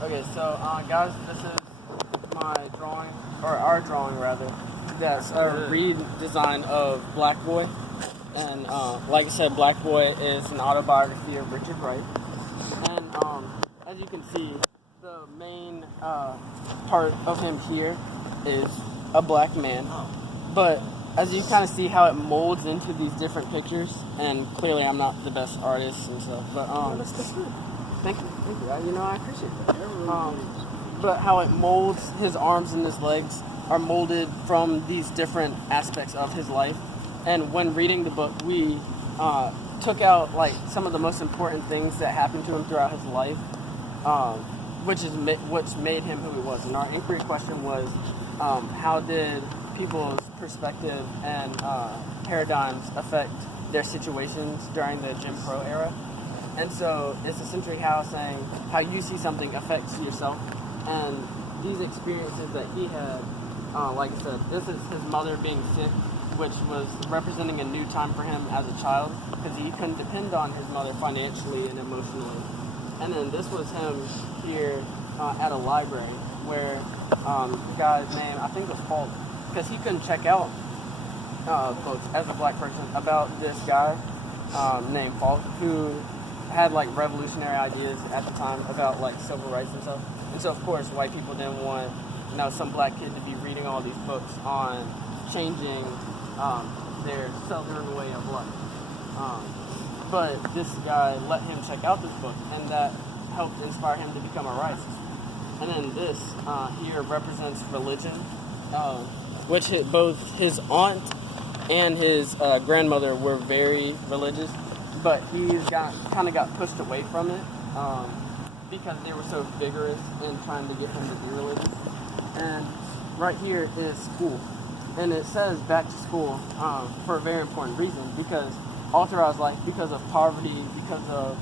Okay, so guys, this is my drawing, or our drawing rather. That's a redesign of Black Boy, and like I said, Black Boy is an autobiography of Richard Wright. And as you can see, the main part of him here is a black man, but as you kind of see how it molds into these different pictures, and clearly I'm not the best artist and stuff, but thank you. I appreciate that. But how it molds his arms and his legs are molded from these different aspects of his life. And when reading the book, we took out like some of the most important things that happened to him throughout his life, which made him who he was. And our inquiry question was, how did people's perspective and paradigms affect their situations during the Jim Crow era? And so it's essentially how you see something affects yourself. And these experiences that he had, like I said, this is his mother being sick, which was representing a new time for him as a child, because he couldn't depend on his mother financially and emotionally. And then this was him here at a library where the guy's name, I think, was Falk, because he couldn't check out books as a black person about this guy named Falk, who had like revolutionary ideas at the time about like civil rights and stuff. And so of course white people didn't want some black kid to be reading all these books on changing their southern way of life. But this guy let him check out this book, and that helped inspire him to become a racist. And then this here represents religion, which both his aunt and his grandmother were very religious, but he's kind of got pushed away from it because they were so vigorous in trying to get him to be religious. And right here is school, and it says back to school for a very important reason, because all throughout his life, because of poverty, because of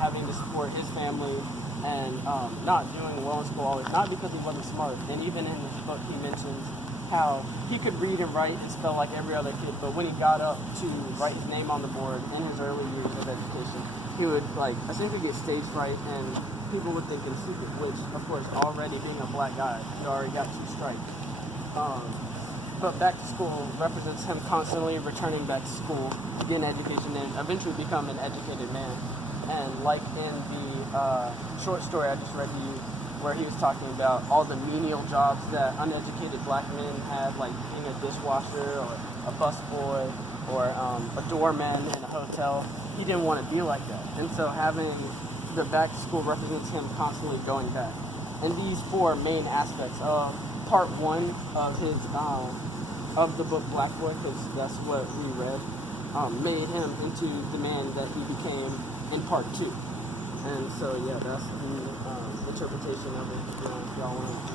having to support his family, and not doing well in school always, not because he wasn't smart. And even in this book he mentions how he could read and write and spell like every other kid, but when he got up to write his name on the board in his early years of education, he would essentially get stage fright, and people would think him stupid, which of course already being a black guy, he already got 2 strikes. But back to school represents him constantly returning back to school to get an education and eventually become an educated man. And like in the short story I just read to you, where he was talking about all the menial jobs that uneducated black men had, like being a dishwasher or a busboy or a doorman in a hotel. He didn't want to be like that. And so having the back to school represents him constantly going back. And these 4 main aspects of part 1 of his of the book Black Boy, because that's what we read, made him into the man that he became in part 2. And so yeah, that's the interpretation of it. If y'all want to